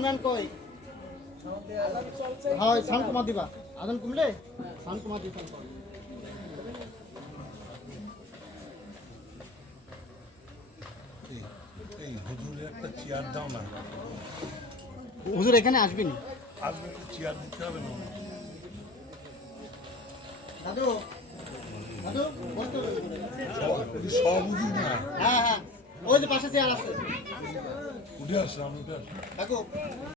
Man কই? হ্যাঁ sound কমা দিবা। আদন কমলে? সাউন্ড কমা দিবা। এই- হুজুরের একটা চেয়ার দাও না। হুজুর এখানে আসবেন। আসবে চেয়ার দিতে হবে না। সব না। হ্যাঁ হ্যাঁ ওই যে পাশে চেয়ার আছে। উঠে আসলাম উঠে আসলাম।